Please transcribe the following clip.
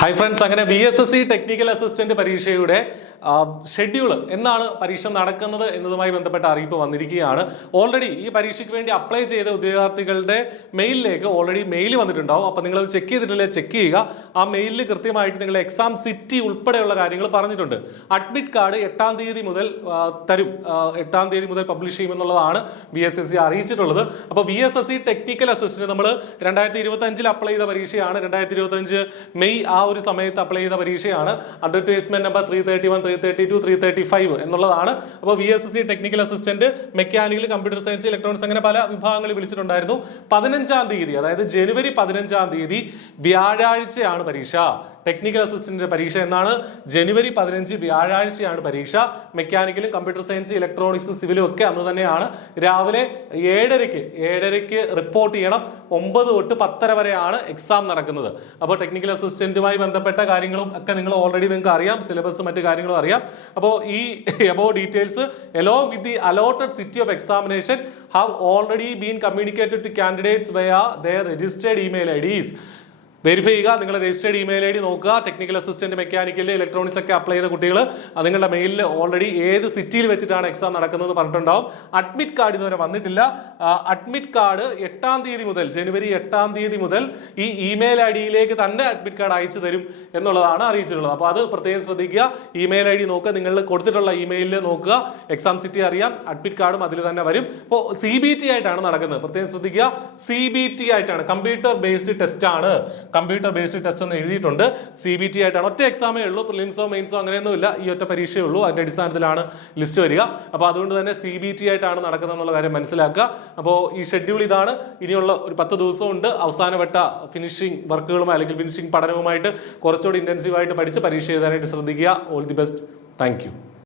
Hi friends, അങ്ങനെ BSSC technical assistant പരീക്ഷയുടെ schedule എന്നാണ് പരീക്ഷ നടക്കുന്നത് എന്നതുമായി ബന്ധപ്പെട്ട അറിയിപ്പ് വന്നിരിക്കുകയാണ്. ഓൾറെഡി ഈ പരീക്ഷയ്ക്ക് വേണ്ടി അപ്ലൈ ചെയ്ത ഉദ്യോഗാർത്ഥികളുടെ മെയിലിലേക്ക് ഓൾറെഡി മെയിൽ വന്നിട്ടുണ്ടാവും. അപ്പോൾ നിങ്ങളത് ചെക്ക് ചെയ്തിട്ടില്ലേ, ചെക്ക് ചെയ്യുക. ആ മെയിലിൽ കൃത്യമായിട്ട് നിങ്ങൾ എക്സാം സിറ്റി ഉൾപ്പെടെയുള്ള കാര്യങ്ങൾ പറഞ്ഞിട്ടുണ്ട്. അഡ്മിറ്റ് കാർഡ് 8-ാം തീയതി മുതൽ തരും, 8-ാം തീയതി മുതൽ പബ്ലിഷ് ചെയ്യുമെന്നുള്ളതാണ് BSSC അറിയിച്ചിട്ടുള്ളത്. അപ്പോൾ BSSC ടെക്നിക്കൽ അസിസ്റ്റന്റ് നമ്മൾ 2025 അപ്ലൈ ചെയ്ത പരീക്ഷയാണ്. 2025 മെയ് ആ ഒരു സമയത്ത് അപ്ലൈ ചെയ്ത പരീക്ഷയാണ്. അഡ്വർടൈസ്മെന്റ് നമ്പർ 331, 332, 335 എന്നുള്ളതാണ്. അപ്പോൾ BSSC technical assistant, mechanical, computer science, electronics അങ്ങനെ പല വിഭാഗങ്ങളിൽ വിളിച്ചിട്ടുണ്ടായിരുന്നു. 15-ാം തീയതി, അതായത് ജനുവരി 15-ാം തീയതി വ്യാഴാഴ്ചയാണ് പരീക്ഷ. ടെക്നിക്കൽ അസിസ്റ്റന്റിന്റെ പരീക്ഷ എന്നാണ് ജനുവരി 15 വ്യാഴാഴ്ചയാണ് പരീക്ഷ. മെക്കാനിക്കലും കമ്പ്യൂട്ടർ സയൻസ്, ഇലക്ട്രോണിക്സ്, സിവിലും ഒക്കെ അന്ന് തന്നെയാണ്. രാവിലെ 7:30 റിപ്പോർട്ട് ചെയ്യണം. 9 തൊട്ട് 10:30 വരെയാണ് എക്സാം നടക്കുന്നത്. അപ്പോൾ ടെക്നിക്കൽ അസിസ്റ്റന്റുമായി ബന്ധപ്പെട്ട കാര്യങ്ങളും ഒക്കെ നിങ്ങൾക്ക് അറിയാം, സിലബസ് മറ്റു കാര്യങ്ങളും അറിയാം. അപ്പോൾ ഈ above details along with the allotted city of examination have already been communicated to candidates via their registered email IDs. Verify ചെയ്യുക, നിങ്ങളുടെ രജിസ്റ്റേർഡ് ഇമെയിൽ ID നോക്കുക. ടെക്നിക്കൽ അസിസ്റ്റന്റ്, മെക്കാനിക്കൽ, ഇലക്ട്രോണിക്സ് ഒക്കെ അപ്ലൈ ചെയ്ത കുട്ടികൾ നിങ്ങളുടെ മെയിലിൽ ഓൾറെഡി ഏത് സിറ്റിയിൽ വെച്ചിട്ടാണ് എക്സാം നടക്കുന്നത് പറഞ്ഞിട്ടുണ്ടാവും. അഡ്മിറ്റ് കാർഡ് ഇതുവരെ വന്നിട്ടില്ല. അഡ്മിറ്റ് കാർഡ് 8-ാം തീയതി മുതൽ, ജനുവരി 8-ാം തീയതി മുതൽ ഈ ഇമെയിൽ IDയിലേക്ക് തന്നെ അഡ്മിറ്റ് കാർഡ് അയച്ചു തരും എന്നുള്ളതാണ് അറിയിച്ചിട്ടുള്ളത്. അപ്പോൾ അത് പ്രത്യേകം ശ്രദ്ധിക്കുക. ഇമെയിൽ ID നോക്കുക, നിങ്ങൾ കൊടുത്തിട്ടുള്ള ഇമെയിലിൽ നോക്കുക. എക്സാം സിറ്റി അറിയാം, അഡ്മിറ്റ് കാർഡും അതിൽ തന്നെ വരും. ഇപ്പോൾ CBT ആയിട്ടാണ് നടക്കുന്നത്, പ്രത്യേകം ശ്രദ്ധിക്കുക. CBT ആയിട്ടാണ്, കമ്പ്യൂട്ടർ ബേസ്ഡ് ടെസ്റ്റ് ആണ്. കമ്പ്യൂട്ടർ ബേസ്ഡ് ടെസ്റ്റ് എന്ന് എഴുതിയിട്ടുണ്ട്. CBT ആയിട്ടാണ്. ഒറ്റ എക്സാമേ ഉള്ളൂ, പ്രിലിംസോ മെയിൻസോ അങ്ങനെയൊന്നുമില്ല. ഈ ഒറ്റ പരീക്ഷയേ ഉള്ളൂ. അതിന്റെ അടിസ്ഥാനത്തിലാണ് ലിസ്റ്റ് വരിക. അപ്പോൾ അതുകൊണ്ട് തന്നെ CBT ആയിട്ടാണ് നടക്കുന്നത് എന്നുള്ള കാര്യം മനസ്സിലാക്കുക. അപ്പോൾ ഈ ഷെഡ്യൂൾ ഇതാണ്. ഇനിയുള്ള ഒരു 10 ദിവസമുണ്ട്. അവസാനവട്ട ഫിനിഷിംഗ് വർക്കുകളുമായി അല്ലെങ്കിൽ ഫിനിഷിംഗ് പഠനവുമായിട്ട് കുറച്ചുകൂടി ഇന്റൻസീവായിട്ട് പഠിച്ച് പരീക്ഷ എഴുതാനായിട്ട് ശ്രദ്ധിക്കുക. All the best. Thank you.